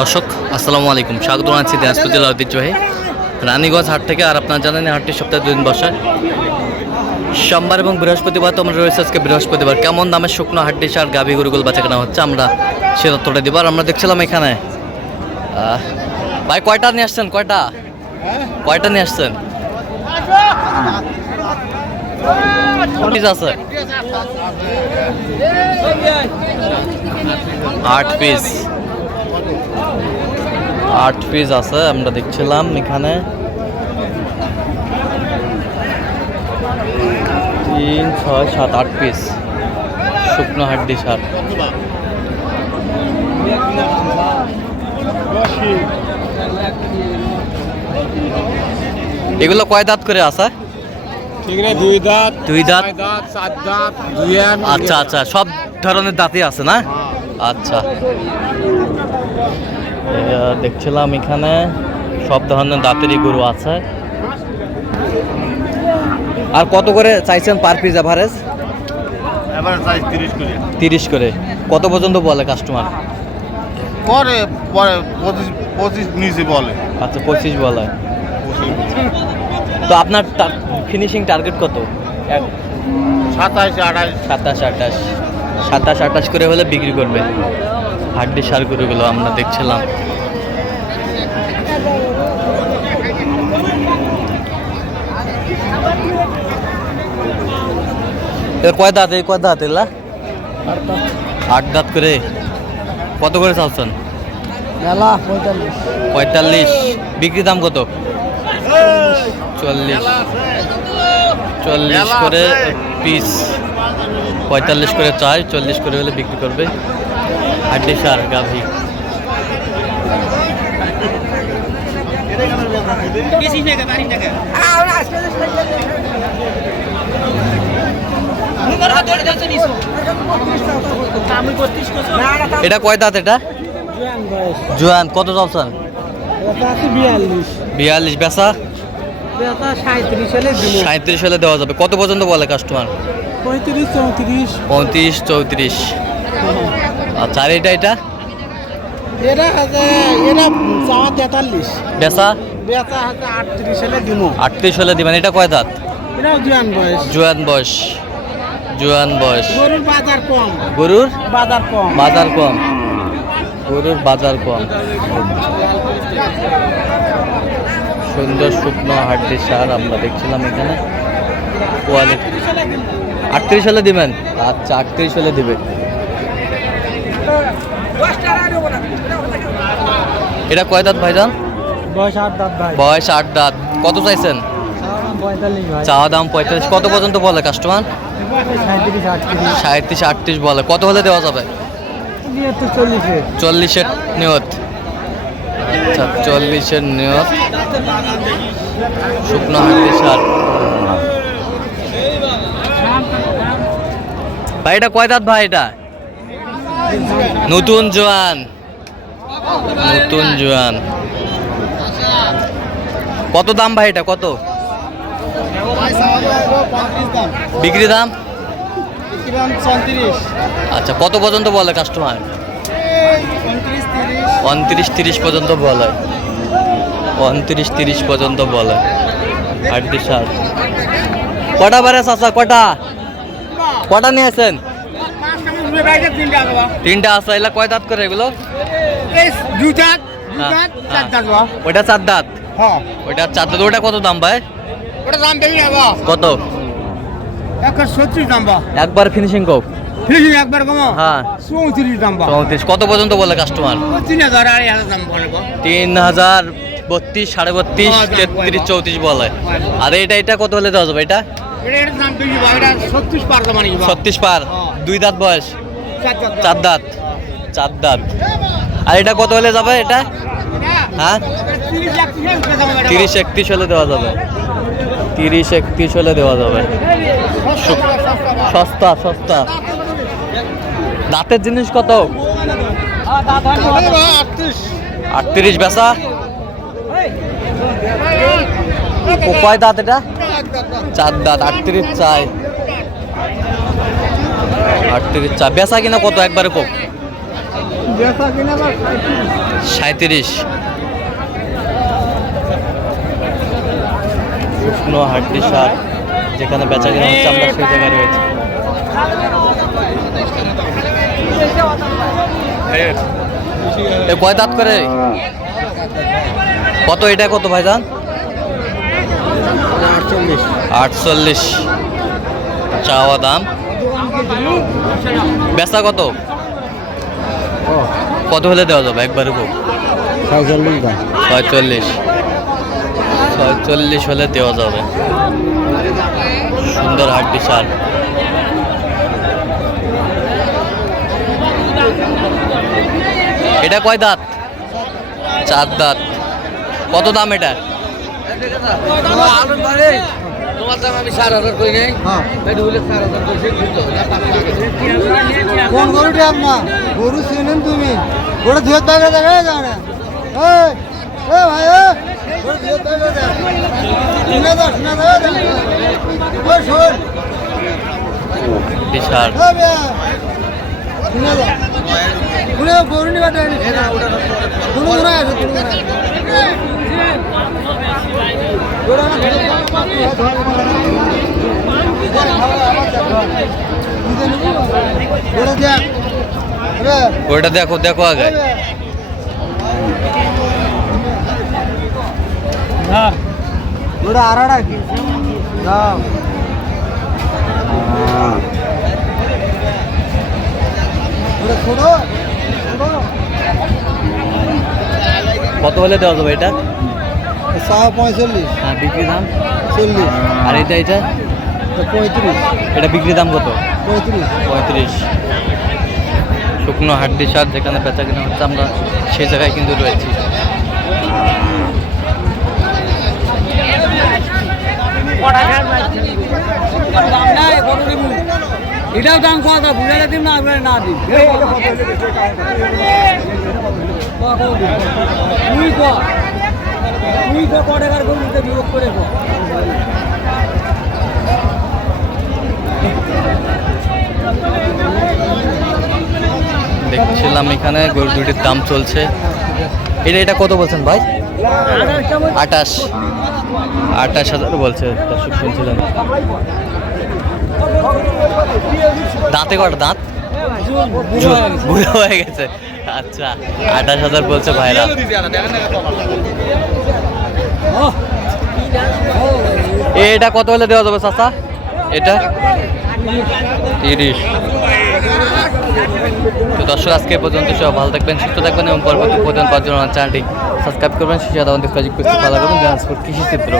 দর্শক, আসসালামু আলাইকুম। স্বাগত জানাচ্ছি দিনাজপুর জেলা ঐতিহ্যবাহী রানীগঞ্জ হাট থেকে, আর আপনারা জানেন হাটটি সপ্তাহে দুদিন বসে। সোমবার এবং বৃহস্পতিবার তো আমরা রয়েছে আজকে বৃহস্পতিবার। কেমন দামে শুকনো হাড্ডি সার গাভী গরুগুলো বাঁচা কেনা হচ্ছে আমরা সে তথ্যটা দিব। আর আমরা দেখছিলাম এখানে ভাই কয়টা নিয়ে আসছেন? কয়টা? কয়টা নিয়ে আসছেন? আছে আট পিস আট পিস আছে আমরা দেখছিলাম এখানে। তিন ছয় সাত আট পিস শুকনো হাড্ডি সার এগুলো কয় দাঁত করে দুই দাঁত দুই দাঁত? দাঁত আন আচ্ছা আচ্ছা সব ধরনের দাঁতই আছে না? আচ্ছা। এ, দেখছিলাম এখানে সব ধরনের দাঁতেরই গরু আছে। আর কত করে চাইছেন পার পিস সাইজ তিরিশ করে। কত পর্যন্ত বলে কাস্টমার পরে পরে পঁচিশ পঁচিশ নিচে বলে। আচ্ছা পঁচিশ বলে। তো আপনার ফিনিশিং টার্গেট কত? সাতাশ আঠাশ। সাতাশ আঠাশ। সাতাশ আঠাশ করে হলে বিক্রি করবে। হাড্ডি সার গরুগুলো আমরা দেখছিলাম। কয় দাঁত এই কয় দাঁত এলা? আট দাঁত করে। কত করে চালছেন? মেলা পঁয়তাল্লিশ। পঁয়তাল্লিশ। বিক্রি দাম কত? চল্লিশ। চল্লিশ করে পিস। পঁয়তাল্লিশ করে চাই চল্লিশ করে হলে বিক্রি করবে। হাড্ডি সার গাভি এটা কয় দাঁত এটা? জোয়ান কত চালছেন বিয়াল্লিশ বেচা? দিব সাঁত্রিশ হলে দেওয়া যাবে। কত পর্যন্ত বলে কাস্টমার পঁয়ত্রিশ চৌত্রিশ। পঁয়ত্রিশ চৌত্রিশ। আচ্ছা আর এটা এটা? এরা আছে চাওয়া তেতাল্লিশ। বেচা? বেচা আছে আটত্রিশ হলে দিব আটত্রিশ হলে দিবেন। এটা কয় দাঁত? এরাও জুয়ান বয়স। জোয়ান বয়স। জোয়ান বয়স। গরুর বাজার কম। গরুর? বাজার কম। বাজার কম। গরুর বাজার কম। সুন্দর শুকনো হাড্ডি সার আমরা দেখছিলাম এখানে। কোয়ালিটি আটত্রিশ হলে দিবেন? আচ্ছা আটত্রিশ হলে দিবে। এটা কয় দাঁত ভাইজান? বয়স আট দাঁত ভাই। বয়স আট দাঁত। কত চাইছেন? চাওয়া দাম পঁয়তাল্লিশ কত পর্যন্ত বলে কাস্টমার সাঁত্রিশ আটত্রিশ। বলে। কত হলে দেওয়া যাবে? চল্লিশের। নিয়ত। আচ্ছা চল্লিশের নিয়ত। শুকনো সার ভাই এটা কয় দাঁত ভাই এটা? নতুন জোয়ান। নতুন জোয়ান। কত দাম ভাই এটা? কত? বিক্রি দাম? আচ্ছা কত পর্যন্ত বলে কাস্টমার উনত্রিশ তিরিশ পর্যন্ত বলে। উনত্রিশ তিরিশ পর্যন্ত বলে। সার কটা বারে চাচা, কটা? কটা নিয়েছেন? তিনটা আছে এগুলা কয় দাঁত করে এগুলো? ওইটা চার দাঁত? ওইটা চার দাঁত ওটা কত দাম ভাই? ওটা দাম দেবি না কত? একবার ফিনিশিং কোক একবার কমো? হ্যাঁ। চৌত্রিশ দাম চৌত্রিশ কত পর্যন্ত বলে কাস্টমার তিন হাজার আড়াই হাজার দাম বলে তিন হাজার বত্রিশ সাড়ে বত্রিশ হ্যাঁ, তেত্রিশ চৌত্রিশ বলে। আর এটা এটা কত হলে দেওয়া যাবে? এটা? ছত্রিশ পার দুই দাঁত বয়স? চার দাঁত। চার দাঁত। আর এটা কত হলে যাবে এটা? হ্যাঁ? তিরিশ একত্রিশ হলে দেওয়া যাবে। তিরিশ একত্রিশ হলে দেওয়া যাবে। সস্তা সস্তা। দাঁতের জিনিস কত? আটত্রিশ বেচা। কয় দাঁত এটা? চার দাঁত, আটত্রিশ চাই। আটত্রিশ চা বেচা কিনা কত একবারে কোক সাঁত্রিশ শুকনো হাড্ডি সার যেখানে বেচা কেনা হচ্ছে আমরা সেই জায়গায় রয়েছে। এ কয় দাঁত করে? কত এটা কত ভাইজান? আটচল্লিশ। আটচল্লিশ। চাওয়া দাম? বেচা কত? কত হলে দেওয়া যাবে? একবার ছয়চল্লিশ। ছয়চল্লিশ হলে দেওয়া যাবে। সুন্দর হাড্ডি সার। এটা কয় দাঁত? চার দাঁত। কত দাম এটা? তোমার দাম আমি সাত হাজার কই নেই। হ্যাঁ। হলে সাত হাজার কইছে কোন গরুটি আপনার গরু চেনেন তুমি। গরু ধুয়ে থাকবে দেখে জানে এই এ ভাই এ গরু ধুয়ে থাকবে দেখ গরু নিবা দেন তুমি আছে গরু দেখ দেখো আগে। ওটা ওটা কত হলে দেওয়া যাবে এটা? চা পঁয়তাল্লিশ হ্যাঁ বিক্রি দাম চল্লিশ আর এটা এটা পঁয়ত্রিশ এটা বিক্রি দাম কত পঁয়ত্রিশ পঁয়ত্রিশ শুকনো হাড্ডি সার যেখানে বেচা কেনা হচ্ছে আমরা সেই জায়গায় কিন্তু রয়েছি এটাও দাম কথা বুঝালে দিন না আপনার না দিন তুই তুই ক ক টাকার গরু বিয়োগ করে দেখছিলাম এখানে গরু দুটির দাম চলছে। এটা এটা কত বলছেন ভাই? আটাশ আটাশ হাজার বলছে দর্শক শুনছিলেন। দাঁতে কটা দাঁত? বুড়ো হয়ে গেছে। আচ্ছা আঠাশ হাজার বলছে ভাইরা। এটা কত হলে দেওয়া যাবে, চাচা? এটা? তিরিশ। তো দর্শক, আজকে পর্যন্ত সব ভালো থাকবেন, সুস্থ থাকবেন এবং পরবর্তী পর্যন্ত পাঁচজন চ্যানেলটি সাবস্ক্রাইব করবেন। শিশু আমাদের কাজ করতে ভালো করবেন ট্রান্সপোর্ট কৃষি চিত্র।